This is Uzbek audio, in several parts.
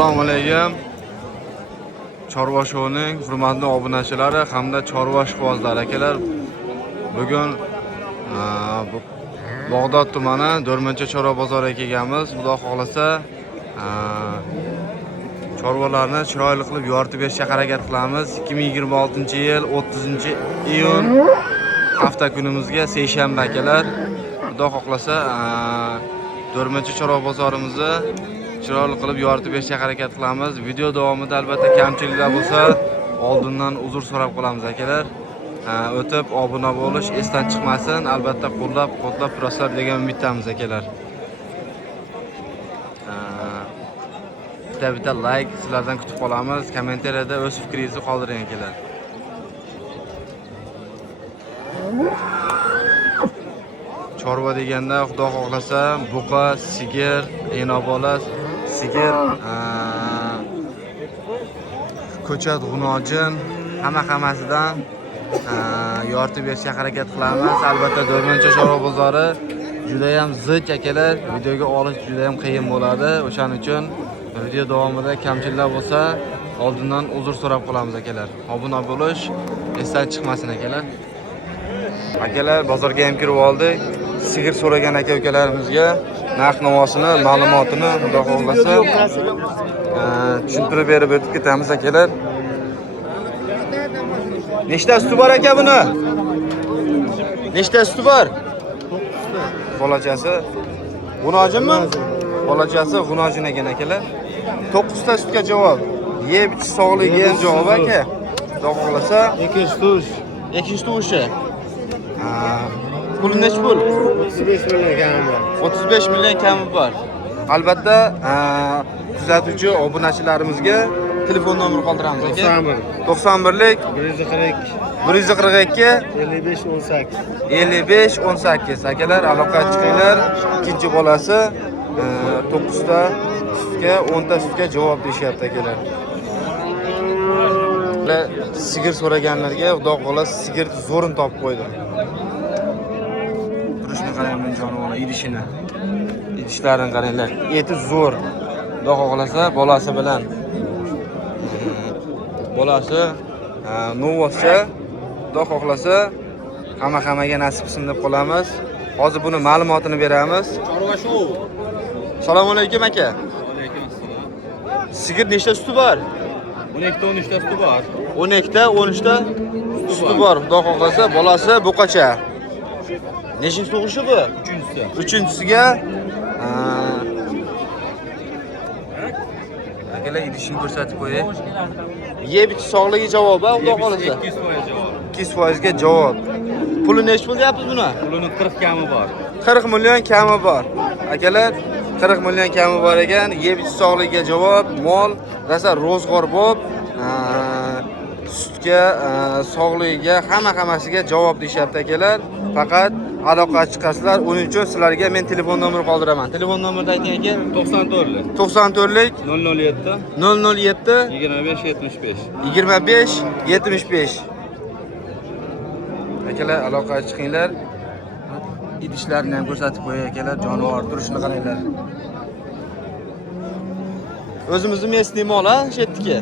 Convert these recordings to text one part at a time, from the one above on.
Assalomu alaykum. Chorva shouning hurmatli obunachilari hamda chorva ishqibozlari akalar. Bugun Bog'dod tumani 4-chorva bozoriga kelganmiz. Xudo xolasa chorvalarni chiroyli qilib yoritib berishga harakat qilamiz. 2026-yil 30-iyun hafta kunimizga seshanba akalar. Xudo xolasa 4-chorva bozorimizni chiroyli qilib yoritib berishga harakat qilamiz. Video davomida albatta kamchiliklar bo'lsa, oldindan uzr so'rab qolamiz akalar. O'tib obuna bo'lish esdan chiqmasin. Albatta qo'llab turasizlar degan umiddamiz akalar. Bitta like sizlardan kutib qolamiz. Kommentariyada o'z fikringizni qoldiring akalar. Chorva deganda xudo xohlasa buqa, sigir, enobola, sigir, ko'chat, g'unojin hammasidan yoritib berishga harakat qilamiz. Albatta 4-chorva bozori juda ham zich akalar. Videoga olish juda ham qiyin bo'ladi. O'shaning uchun video davomida kamchiliklar bo'lsa, oldindan uzr so'rab qolamiz akalar. Obuna bo'lish esdan chiqmasin akalar. Akalar, bozorga ham kirib oldik. Sigir so'ragan aka-ukalarimizga narx-navosini, ma'lumotini xudo xohlasa tushuntirib berib o'tib ketamiz akalar. Nechta suti bor aka buni? Nechta suti bor? Bolachasi g'unojinmi? Bolachasi g'unojin ekan akalar. 9 ta sutga javob. Yeb ichish sog'ligiga ham javob aka. Xudo xohlasa ekish tuvishi. Puli necha pul? 35 million kami bor. 35 million kami bor. Albatta, kuzatuvchi obunachilarimizga telefon nomer qoldiramiz aka. 91lik 142 55 18 akalar, aloqaga chiqinglar. Ikkinchi bolasi 9 ta sutga, 10 ta sutga javob deyapti akalar. Sigir so'raganlarga xudo xolasa sigir zo'rin topib qo'ydim. Turishni qarayman jonivorlar, idishlarini qaranglar. Eti zo'r. Xudo xolasa bolasi bilan bolasi novoscha, xudo xolasa hammaga nasib qilsin deb qolamiz. Hozir buni ma'lumotini beramiz. Chorva shou. Assalomu alaykum aka. Alaykum assalom. Sigir nechta suti bor? 12 ta 13 ta suti bor. 12 ta 13 ta suti bor. Xudo xolasa bolasi buqacha. Nechinchi tug'ishi bu? 3-chi. 3-chisiga akalar idishini ko'rsatib qo'yay. Yeb ichish sog'ligi javob, xudo xolasa. 200% javob. 200% ga javob. Puli necha pul deyapsiz buni? Pulini 40 kami bor. 40 million kami bor. Akalar, 40 million kami bor ekan. Yeb ichish sog'ligiga javob, mol, rosa ro'zg'or bo'lib, sutga, sog'ligiga, hammasiga javob deyapti akalar. Faqat aloqaga chiqasizlar. Uning uchun sizlarga men telefon nomer qoldiraman. Telefon nomerni ayting aka. 94lik 94lik 007 007 25 75. 25 75. Akalar, aloqaga chiqinglar. Idishlarni ham ko'rsatib qo'yay akalar, jonivor turishini qaranglar. O'zimizning местный mol a, shetdiki.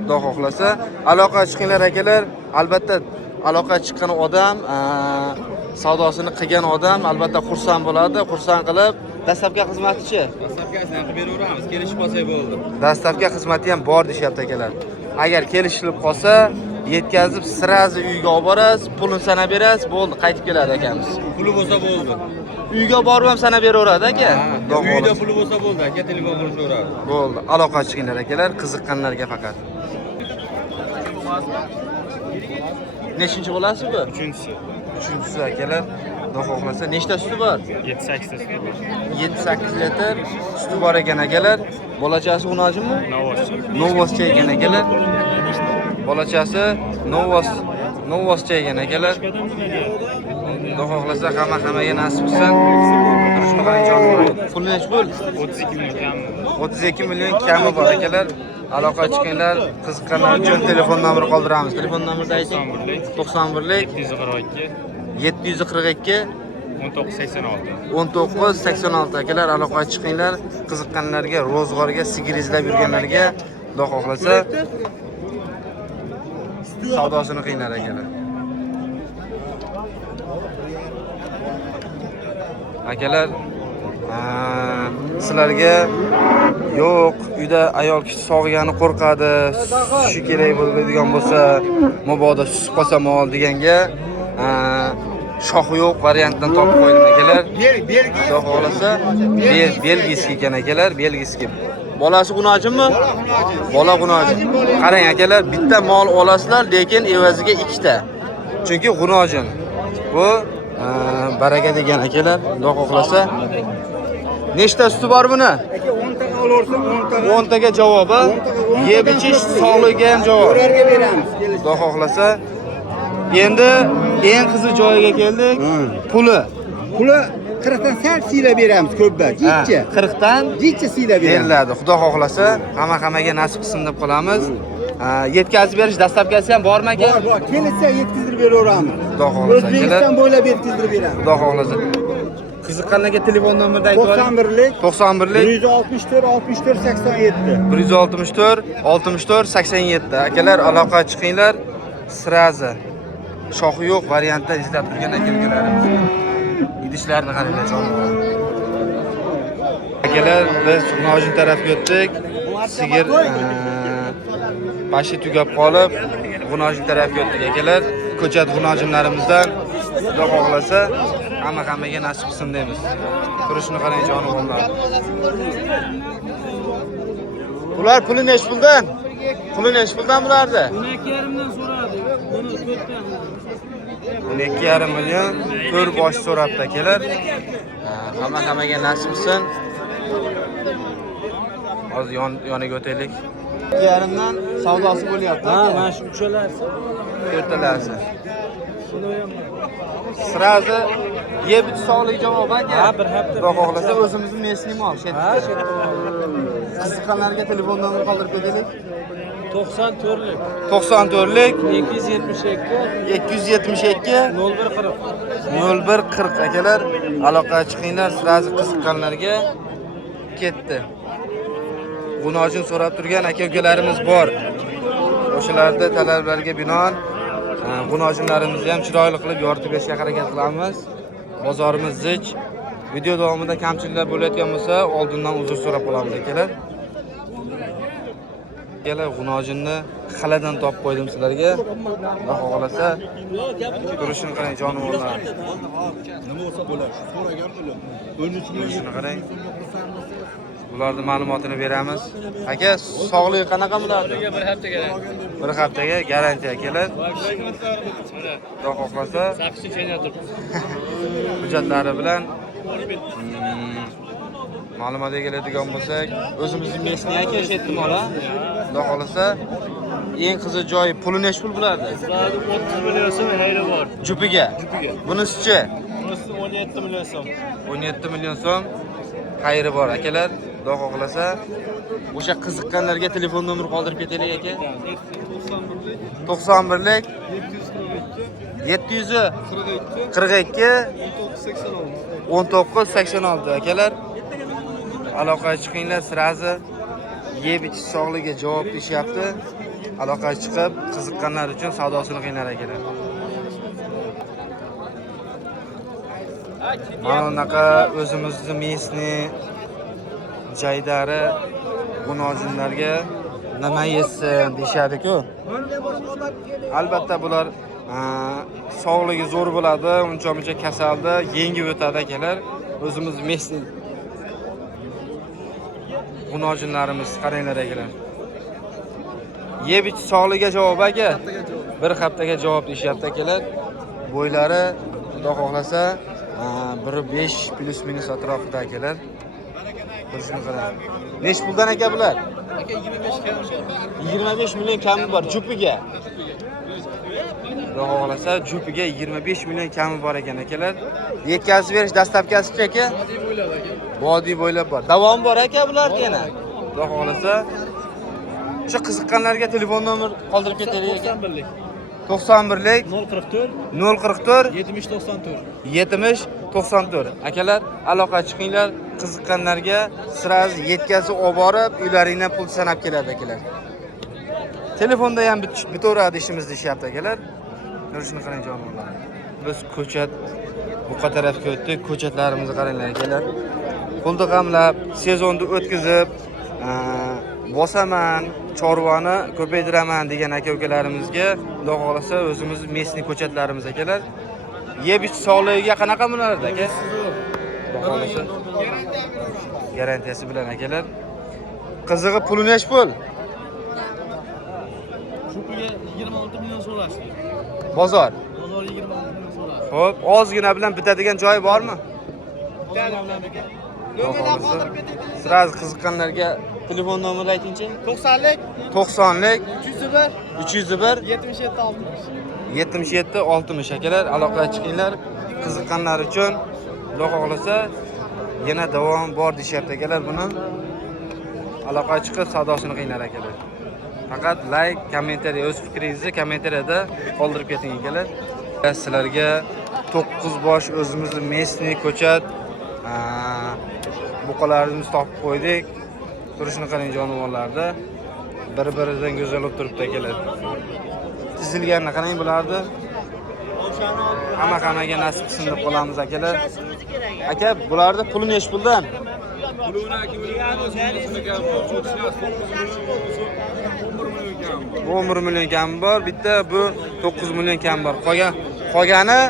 Xudo xohlasa, aloqaga chiqinglar akalar. Albatta, aloqaga chiqqan odam, savdosini qilgan odam albatta xursand bo'ladi. Xursand qilib, dastlabki xizmatchi. Dastlabkasini qilib beraveramiz. Kelishib qolsak bo'ldi. Dastlabki xizmati ham bor deyapti akalar. Agar kelishilib qolsa, yetkazib sirazi uyga olib borasiz, pulini sanab berasiz, bo'ldi, qaytib keladi akamiz. Puli bo'lsa bo'ldi. Uyga borib ham sanab beraveradi aka. Uyda puli bo'lsa bo'ldi, aka telefon qilishaveradi. Bo'ldi, aloqaga chiqinglar akalar, qiziqqanlarga faqat. Nechinchi bo'lasiz bu? 3-chi. 3-chisi akalar. Xudo xohlasa, nechta suti bor? 7-8 ta suti bor. 7-8 litr suti bor ekan akalar. Bolachasi g'unojinmi? Novoscha ekan akalar. Bolachasi novoscha ekan akalar. Xudo xohlasa hammaga nasib qilsin. Turishni qarang jonivor. Pul necha pul? 32 million kami. 32 million kami bor akalar. Aloqaga chiqinglar, qiziqqanlar uchun telefon nomeri qoldiramiz. Telefon nomerni ayting. 91lik 742 742 1986. 1986 akalar, aloqaga chiqinglar. Qiziqqanlarga, ro'zg'orga, sigir izlab yurganlarga, Xudo xohlasa savdosini qilinglar akalar. Akalar, sizlarga yo'q, uyda ayol kishi sog'igani qo'rqadi, shu kerak bo'ladigan bo'lsa, mabodo susib qolsa mol deganga, shoxi yo'q variantdan topib qo'ydim akalar. Xudo xohlasa, belgiyskiy ekan akalar, belgiyskiy. Bolasi G'unojinmi? Bola G'unojin. Qarang akalar, bitta mol olasizlar, lekin evaziga ikkita. Chunki G'unojin. Bu baraka degan akalar, Xudo xohlasa. Nechta suti bor buni? Aka 10 taga olursa 10 taga. 10 taga javobi, yeb ichish sog'ligiga ham javob. Ularga beramiz. Xudo xohlasa. Endi eng qiziq joyiga keldik. Puli. Puli 40 dan sal siyla beramiz ko'pba. Jichcha. 40 dan Jichcha siyla beramiz. beriladi. Xudo xohlasa, hammaga nasib qilsin deb qolamiz. Yetkazib berish dastlabkasi ham bormi aka? Bor. Kelsa yetkazib beraveramiz. Xudo xohlasa O'zbekiston bo'ylab yetkazib beramiz. Xudo xohlasa. Qiziqqanlarga telefon nomerini aytib o'ring. 91lik 91lik 164 64 87. 164 64 87. Akalar, aloqaga chiqinglar. Sirazi shoxi yo'q variantda izlab turgan aka-ukalarimiz. Idishlarni qaranglar jonivor. Akalar, biz G'unojin tarafga o'tdik. Sigir bashi tugab qolib, G'unojin tarafga o'tdik akalar. Ko'chat G'unojinlarimizdan Xudo xohlasa hammaga nasib qilsin deymiz. Turishni qarang jonivorlar. Bular puli nech puldan? Puli nech puldan bulardi? 12,5 dan so'radi. Buni 4dan. 12,5 million to'r bosh so'rabdi akalar. Hammaga nasib qilsin. Hozir yoniga o'taylik. 2,5 dan savdosi bo'lyapti. Ha, mana shu uchalarsa. To'rtalasi. Shuni ham. Sirazi yeb ichish sog'ligiga javob aka. Ha, bir hafta. Xudo xohlasa o'zimizni mesli mol. Ha, shu. Qiziqqanlarga telefon nomerini qoldirib ketaylik. 94lik 94lik 272 272 0140. 0140 akalar, aloqaga chiqinglar. Sirazi qiziqqanlarga ketdi. G'unojin so'rab turgan aka-ukalarimiz bor. O'shalarda talablarga binoan G'unojinlarimizni ham chiroyli qilib yoritib berishga harakat qilamiz. Bozorimiz zich. Video davomida kamchiliklar bo'layotgan bo'lsa, oldindan uzr so'rab qolamiz akalar. Akalar, G'unojinni xaladan topib qo'ydim sizlarga. Xudo xohlasa turishini qarang jonivorlar. Nima bo'lsa bo'ladi. So'ragan pulim. 13 Turishini qarang. Bularning ma'lumotini beramiz. Aka, sog'ligi qanaqa bulardi? Bir haftaga. Bir haftaga garantiya akalar. Xudo xohlasa Saqish uchun turibmiz. hujjatlari bilan ma'lumot egaladigan bo'lsak, o'zimizning mesni aka shetdim ola. Xudo xohlasa eng qiziq joyi puli nech pul bulardi? 30 million so'm hayri bor. Jupiga. Bunisi-chi? Bunisi 17 million so'm. 17 million so'm xayri bor akalar. Xudo xohlasa o'sha qiziqqanlarga telefon nomer qoldirib ketaylik aka. 91lik 742 1986 akalar. Aloqaga chiqinglar, sirazi yeb ichish sog'ligiga javob deyapti. Aloqaga chiqib, qiziqqanlar uchun savdosini qilinglar akalar. Mana bunaqa o'zimizning mesni jaydari G'unojinlarga nima yesin deyshadi-ku. Albatta bular sog'ligi zo'r bo'ladi, uncha-muncha kasalda yengib o'tadi akalar. O'zimiz mesni G'unojinlarimiz qaranglar akalar. Yeb ichish sog'ligiga javob aka. Bir haftaga javob deyapti akalar. Bo'ylari Xudo xohlasa 1.5 plus minus atrofida akalar. Turishini qarang. Nech puldan aka bular? Aka 25 million kami bor jupiga. Xudo xohlasa jupiga 25 million kami bor ekan akalar. Yetkazib berish dastlabkasi aka. Vodiy bo'ylab bor. Davom bor aka bular yana. Xudo xohlasa o'sha qiziqqanlarga telefon nomer qoldirib ketaylik aka. 91lik 044 044 70 94. 70 94. Akalar, aloqa chiqinglar, qiziqqanlarga sraz yetkazib olib borib, uylaringdan pul sanab keladi akalar. Telefonda ham bitaveradi ishimiz deyapti akalar. Ko'rishni qarang jonivorlar. Biz ko'chat buqa tarafga o'tdik. Ko'chatlarimizni qaranglar akalar. Pulni g'amlab, sezonni o'tkazib, bosaman, chorvani ko'paytiraman degan aka-ukalarimizga Xudo xolasa o'zimiz mesni ko'chatlarimiz akalar. Yeb ich sog'ligiga qanaqa bo'lardi aka? Xudo xolasa garantiyasi bilan akalar. Qizig'i puli nech pul? Shu pulga 26 million so'rashdi. Bozor. Bozor 26 million so'rashdi. Xo'p, ozgina bilan bitadigan joyi bormi? Sraz qiziqqanlarga telefon nomerini aytingchi. 90lik 90lik 301 301 77 60. 77 60 akalar, aloqaga chiqinglar. Qiziqqanlar uchun Xudo xolasa yana davom bor deyapti akalar buni. Aloqaga chiqib savdosini qilinglar akalar. Faqat like, kommentariy o'z fikringizni kommentariyada qoldirib keting akalar. Sizlarga 9 bosh o'zimizning mesni ko'chat buqalarimizni topib qo'ydik. Turishni qarang jonivorlarda. Bir-biridan go'zal bo'lib turibdi akalar. Chizilganini qarang bularni. Hamma-hammaga nasib qilsin deb qolamiz akalar. Aka, bularni puli nech puldan? Bu 11 million kam bor, bitta bu 9 million kam bor. Qolgani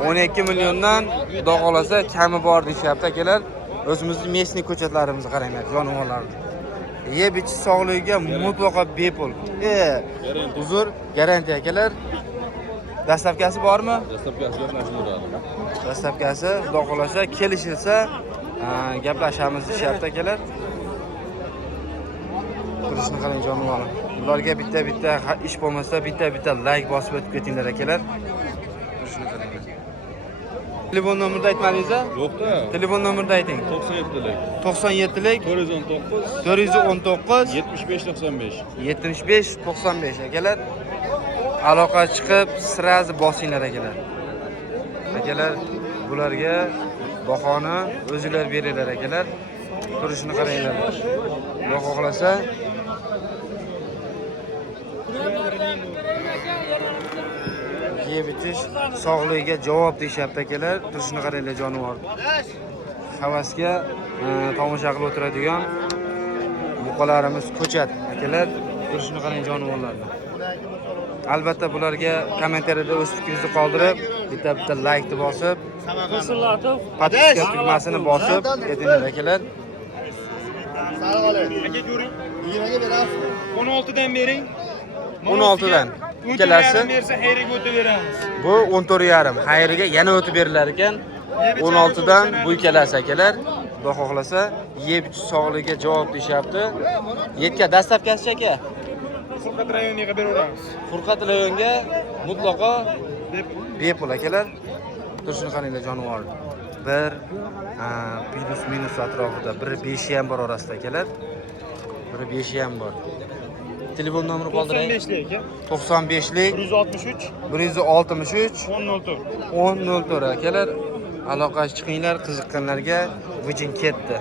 12 milliondan Xudo xolasa kami bor deyapti akalar. O'zimizning mesni ko'chatlarimizni qaranglar, jonivorlar. Yeb ichish sog'ligiga mutlaqo bepul. Uzr, garantiya akalar. Dastlabkasi bormi? Dastlabkasi gaplashiladi. Dastlabkasi Xudo xolasa kelishilsa gaplashamiz deyapti akalar. Turishni qarang jonivorlar. Ularga bitta ish bo'lmasa bitta like bosib o'tib ketinglar akalar. Turishni qarang. Telefon nomerini aytmadingiz-a? Yo'q-da. Telefon nomerini ayting. 97lik 97lik 419 419 75 95. 75 95 akalar. Aloqa chiqib sraz bosinglar akalar. Akalar, bularga bahoni o'zinglar beringlar akalar. Turishni qaranglar. Xudo xohlasa yeb ichish sog'ligiga javob deyapti akalar. Turishni qaranglar jonivor. Havasga tomosha qilib o'tiradigan buqalarimiz ko'chat akalar. Turishni qarang jonivorlarni. Albatta bularga kommentariyada o'z fikringizni qoldirib, bitta like ni bosib, podpiska tugmasini bosib ketinglar akalar. 16dan bering. 16dan ikkalasi bersa xayriga o'tib beramiz. bu 14,5. Xayriga yana o'tib berilar ekan. 16dan bu ikkalasi akalar. Xudo xohlasa yeb ichish sog'ligiga javob deyapti. Yetka dastlabkasi aka. Furqat rayoniga beraveramiz. Furqat rayonga mutlaqo bepul akalar. Turishni qaranglar jonivor. Bir plus minus atrofida, bir 5 ham bor orasida akalar. Bir 5 ham bor. Telefon nomeri qoldiring. 95lik 95lik 163 163 1004. 1004 akalar. Aloqaga chiqinglar, qiziqqanlarga vijin ketdi.